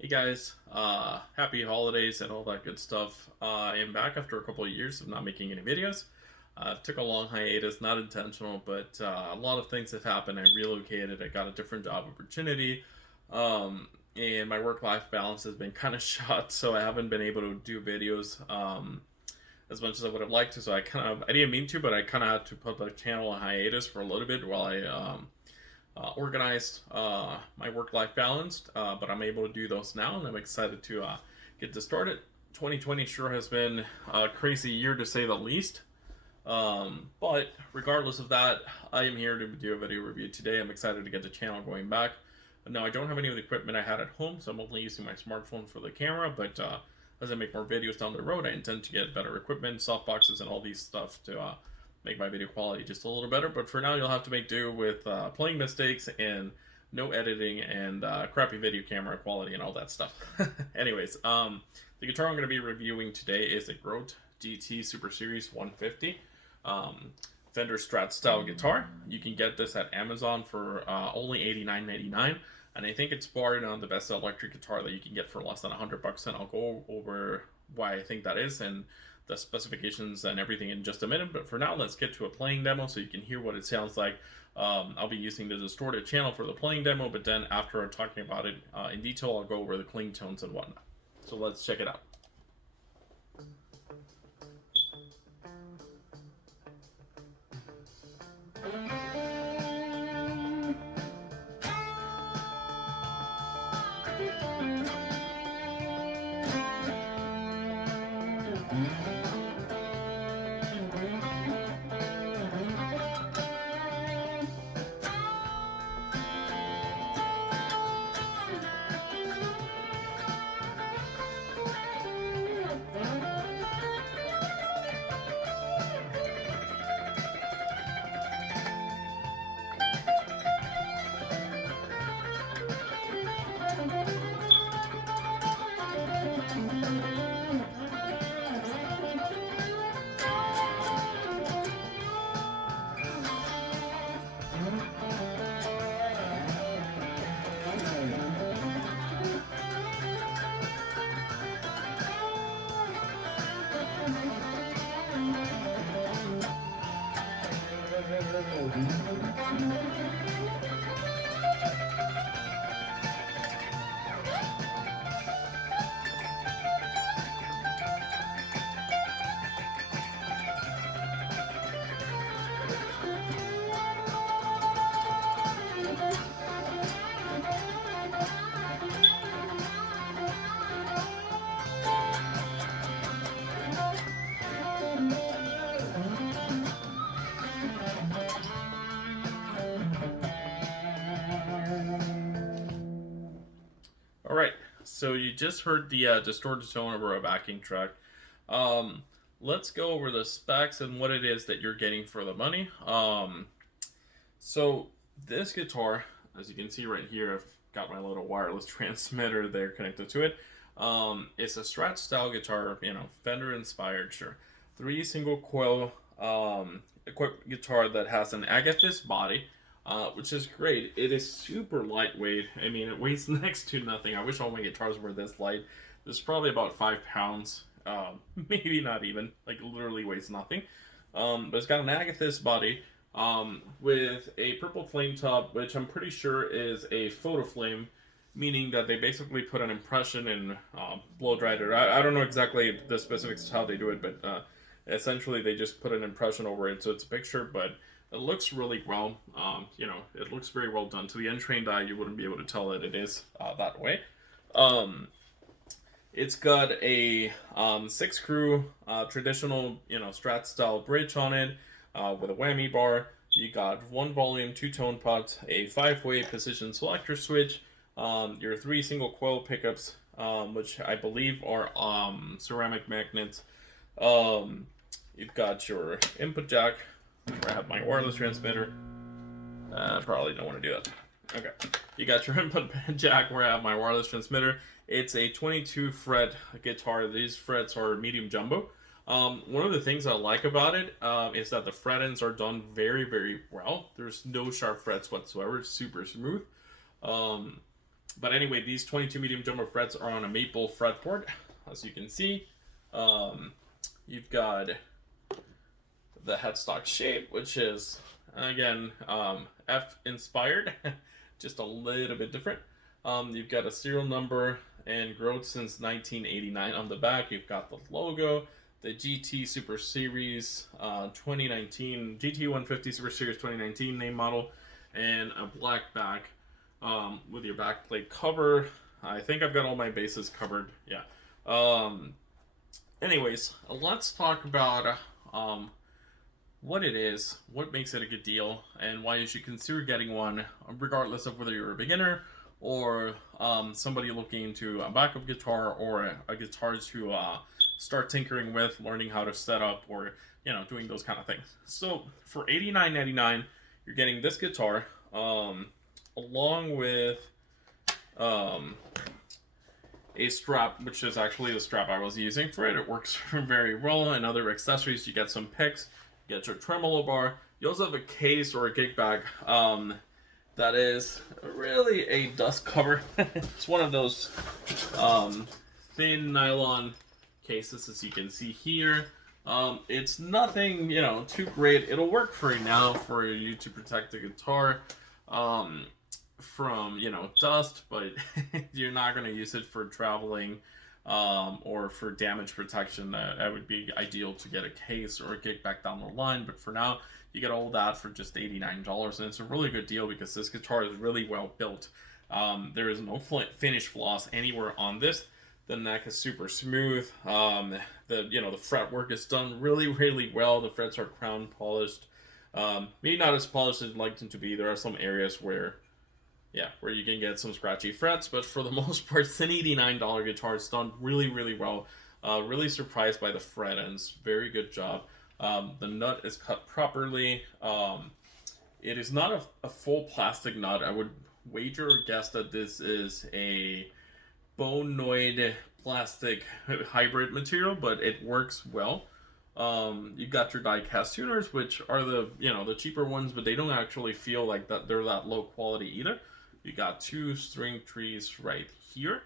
Hey guys, happy holidays and all that good stuff. I am back after a couple of years of not making any videos. Took a long hiatus, not intentional, but a lot of things have happened. I relocated, I got a different job opportunity, and my work-life balance has been kind of shot, so I haven't been able to do videos as much as I would have liked to. So I didn't mean to, but I kind of had to put the channel on hiatus for a little bit while I organized my work-life balance, but I'm able to do those now, and I'm excited to get this started. 2020 sure has been a crazy year to say the least, but regardless of that, I am here to do a video review today. I'm excited to get the channel going back. Now, I don't have any of the equipment I had at home, so I'm only using my smartphone for the camera, but as I make more videos down the road, I intend to get better equipment, softboxes, and all these stuff to make my video quality just a little better. But for now, you'll have to make do with playing mistakes and no editing and crappy video camera quality and all that stuff. Anyways, the guitar I'm going to be reviewing today is a Grote GT Super Series 150. Fender Strat style guitar. You can get this at Amazon for only $89.99, and I think it's barred on the best electric guitar that you can get for less than $100. And I'll go over why I think that is and the specifications and everything in just a minute. But for now, let's get to a playing demo so you can hear what it sounds like. I'll be using the distorted channel for the playing demo, but then after talking about it in detail, I'll go over the clean tones and whatnot. So let's check it out. All right, so you just heard the distorted tone over a backing track. Um, let's go over the specs and what it is that you're getting for the money. So this guitar, as you can see right here, I've got my little wireless transmitter there connected to it. It's a Strat style guitar, Fender inspired, sure. Three single coil equipped guitar that has an agathis body, which is great. It is super lightweight. I mean, it weighs next to nothing. I wish all my guitars were this light. This is probably about 5 pounds, maybe not even. Like, literally weighs nothing. But it's got an agathis body with a purple flame top, which I'm pretty sure is a photo flame, meaning that they basically put an impression and blow dried it. I don't know exactly the specifics of how they do it, but essentially they just put an impression over it, so it's a picture, but it looks really well. It looks very well done. To the untrained eye, you wouldn't be able to tell that it is that way. It's got a 6-screw traditional, Strat style bridge on it with a whammy bar. You got one volume, two tone pots, a 5-way position selector switch, your 3 single coil pickups, which I believe are ceramic magnets. You've got your input jack, where I have my wireless transmitter. Probably don't want to do that. Okay. You got your input jack where I have my wireless transmitter. It's a 22 fret guitar. These frets are medium jumbo. One of the things I like about it is that the fret ends are done very, very well. There's no sharp frets whatsoever. It's super smooth. But anyway, these 22 medium jumper frets are on a maple fretboard, as you can see. You've got the headstock shape, which is, again, F inspired, just a little bit different. You've got a serial number and growth since 1989 on the back. You've got the logo, the GT Super Series 2019, GT 150 Super Series 2019 name model, and a black back with your backplate cover. I think I've got all my bases covered. Yeah. Anyways, let's talk about what it is, what makes it a good deal, and why you should consider getting one, regardless of whether you're a beginner or somebody looking into a backup guitar or a guitar to start tinkering with, learning how to set up, or doing those kind of things. So for $89.99, you're getting this guitar along with a strap, which is actually the strap I was using for it. It works very well, and other accessories. You get some picks, you get your tremolo bar. You also have a case or a gig bag that is really a dust cover. It's one of those thin nylon cases, as you can see here. It's nothing, too great. It'll work for now for you to protect the guitar from, dust, but you're not going to use it for traveling or for damage protection. That would be ideal to get a case or a gig back down the line, but for now, you get all that for just $89, and it's a really good deal because this guitar is really well built. There is no finish flaws anywhere on this. The neck is super smooth. The fretwork is done really, really well. The frets are crown polished. Maybe not as polished as I'd like them to be. There are some areas where you can get some scratchy frets, but for the most part, it's an $89 guitar. It's done really, really well. Really surprised by the fret ends. Very good job. The nut is cut properly. It is not a full plastic nut. I would wager or guess that this is a bonoid plastic hybrid material, but it works well. You've got your die-cast tuners, which are the cheaper ones, but they don't actually feel like that they're that low quality either. You got two string trees right here.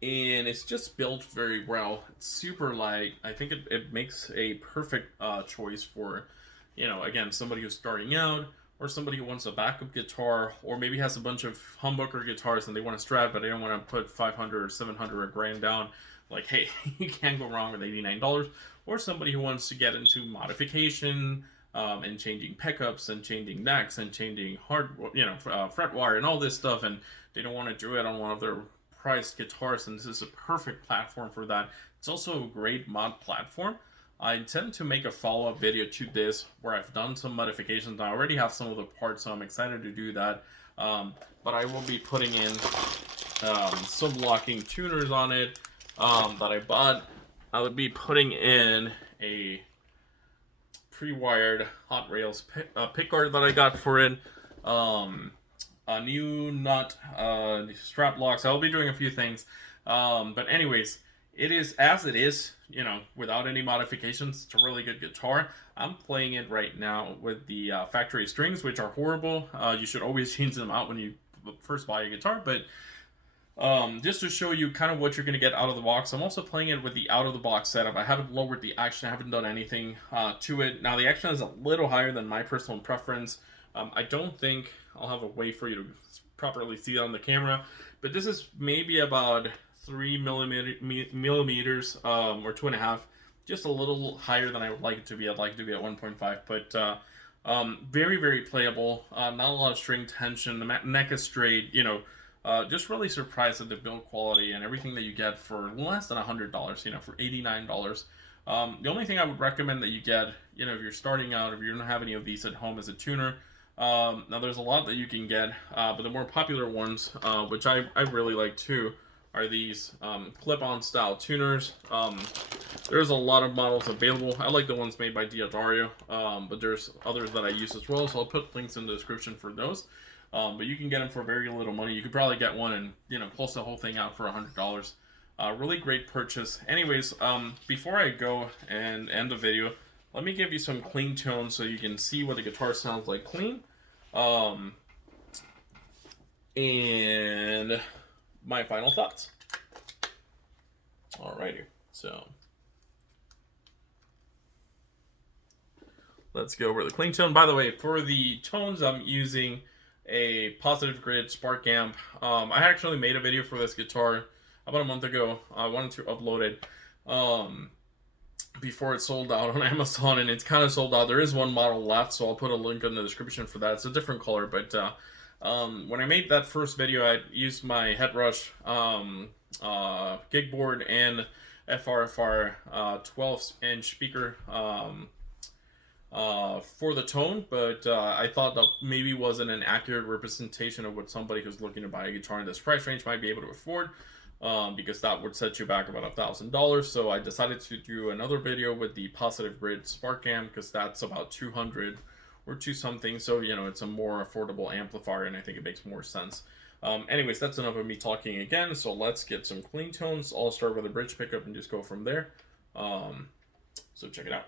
And it's just built very well. It's super light. I think it makes a perfect choice for, again, somebody who's starting out, or somebody who wants a backup guitar, or maybe has a bunch of humbucker guitars and they want to strat, but they don't want to put 500 or 700 or $1,000 down. Like, hey, you can't go wrong with $89. Or somebody who wants to get into modification and changing pickups and changing necks and changing fret wire and all this stuff, and they don't want to do it on one of their priced guitars, and this is a perfect platform for that. It's also a great mod platform. I intend to make a follow-up video to this where I've done some modifications. I already have some of the parts, so I'm excited to do that. But I will be putting in some locking tuners on it that I bought. I would be putting in a pre-wired Hot Rails pickguard that I got for it. A new nut, strap locks. I'll be doing a few things. But anyways, it is as it is, without any modifications. It's a really good guitar. I'm playing it right now with the factory strings, which are horrible. You should always change them out when you first buy a guitar. But just to show you kind of what you're going to get out of the box, I'm also playing it with the out-of-the-box setup. I haven't lowered the action. I haven't done anything to it. Now, the action is a little higher than my personal preference. I don't think I'll have a way for you to properly see it on the camera, but this is maybe about 3 millimeters or 2.5, just a little higher than I would like it to be. I'd like it to be at 1.5, but very, very playable. Not a lot of string tension. The neck is straight. Just really surprised at the build quality and everything that you get for less than $100. For $89. The only thing I would recommend that you get, if you're starting out, if you don't have any of these at home, is a tuner. Now there's a lot that you can get, but the more popular ones, which I really like too, are these clip-on style tuners. There's a lot of models available. I like the ones made by Diodario, but there's others that I use as well, so I'll put links in the description for those. But you can get them for very little money. You could probably get one and close the whole thing out for $100. Really great purchase. Anyways, before I go and end the video, let me give you some clean tones so you can see what the guitar sounds like clean. and my final thoughts. Alrighty, so let's go over the clean tone. By the way, for the tones, I'm using a positive grid spark amp. I actually made a video for this guitar about a month ago. I wanted to upload it before it sold out on Amazon, and it's kind of sold out. There is one model left, so I'll put a link in the description for that. It's a different color, but when I made that first video, I used my Headrush gig board and FRFR 12-inch speaker for the tone, but I thought that maybe wasn't an accurate representation of what somebody who's looking to buy a guitar in this price range might be able to afford, because that would set you back about $1,000. So I decided to do another video with the positive grid spark amp, because that's about 200 or 2 something, so you know, it's a more affordable amplifier, and I think it makes more sense. Anyways, that's enough of me talking again, so let's get some clean tones. I'll start with a bridge pickup and just go from there. So check it out.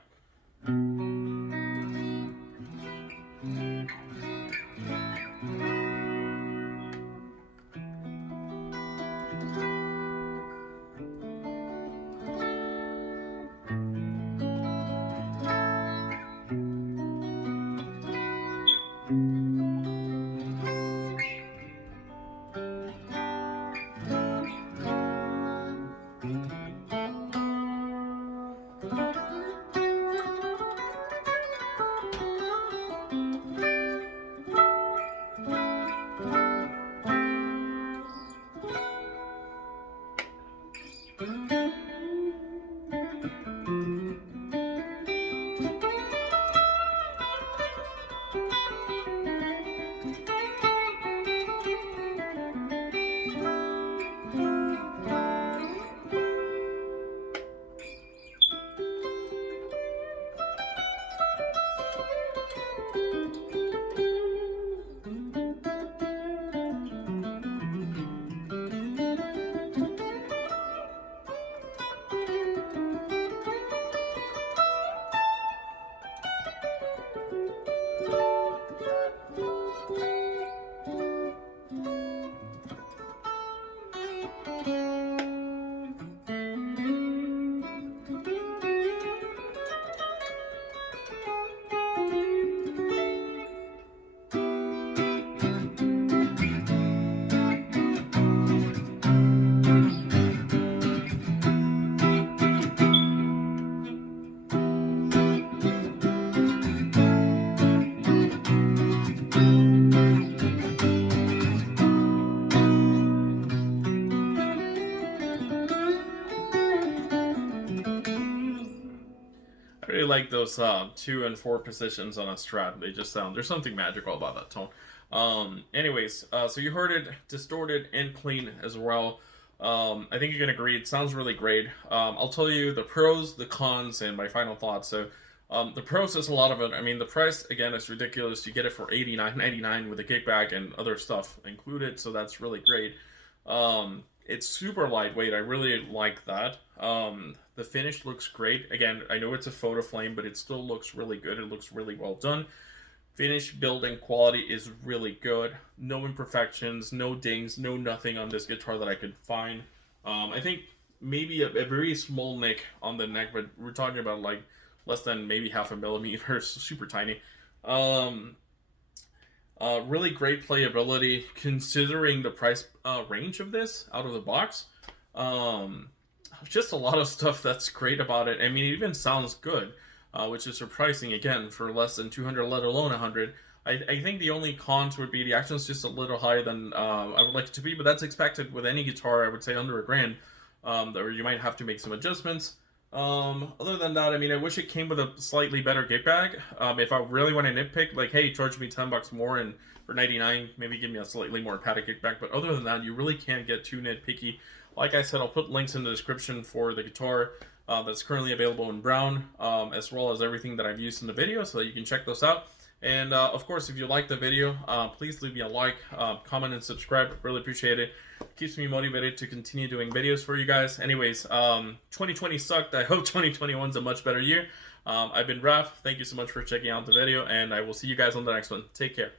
I really like those 2 and 4 positions on a strat. They just sound, there's something magical about that tone. Anyways, so you heard it distorted and clean as well. I think you can agree it sounds really great. I'll tell you the pros, the cons, and my final thoughts. So the pros is a lot of it. I mean, the price, again, is ridiculous. You get it for $89.99 with a kickback and other stuff included, so that's really great. It's super lightweight. I really like that. The finish looks great. Again, I know it's a photo flame, but it still looks really good. It looks really well done. Finish, build, and quality is really good. No imperfections, no dings, no nothing on this guitar that I could find. I think maybe a very small nick on the neck, but we're talking about like less than maybe 0.5 millimeter, super tiny. Really great playability considering the price range of this out of the box. Just a lot of stuff that's great about it. I mean, it even sounds good, which is surprising, again, for less than 200, let alone 100. I think the only cons would be the action's just a little higher than I would like it to be, but that's expected with any guitar, I would say under $1,000, or you might have to make some adjustments. Other than that, I mean, I wish it came with a slightly better gig bag. If I really want to nitpick, like, hey, charge me $10 more, and for $99, maybe give me a slightly more padded gig bag. But other than that, you really can't get too nitpicky. Like I said, I'll put links in the description for the guitar that's currently available in brown, as well as everything that I've used in the video, so that you can check those out. And of course, if you like the video, please leave me a like, comment, and subscribe. Really appreciate it. Keeps me motivated to continue doing videos for you guys. Anyways, 2020 sucked. I hope 2021's a much better year. I've been Raph. Thank you so much for checking out the video, and I will see you guys on the next one. Take care.